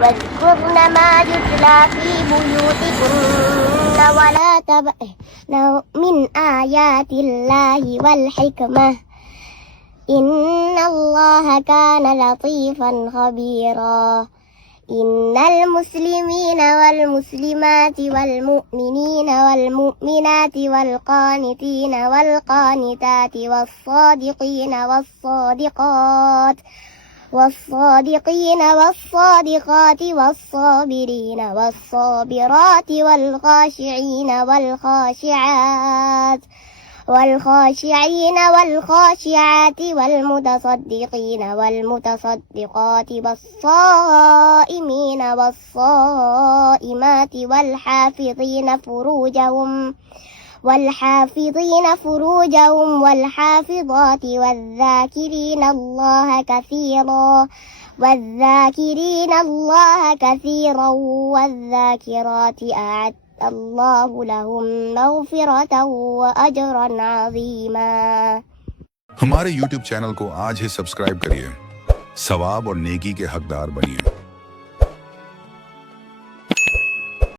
واذكرن ما يتلى في بيوتكن ولا تبأن من آيات الله والحكمة إن الله كان لطيفا خبيرا. إن المسلمين والمسلمات والمؤمنين والمؤمنات والقانتين والقانتات والصادقين والصادقات والصابرين والصابرات والخاشعين والخاشعات والمتصدقين والمتصدقات والصائمين والصائمات والحافظين فروجهم والحافظات والذاكرين الله كثيرا والذاكرات أعد الله لهم مغफرة وأجرا عظीमा। हमारे YouTube चैनल को आज ही सब्सक्राइब करिए, सवाब और नेकी के हकदार बनिए।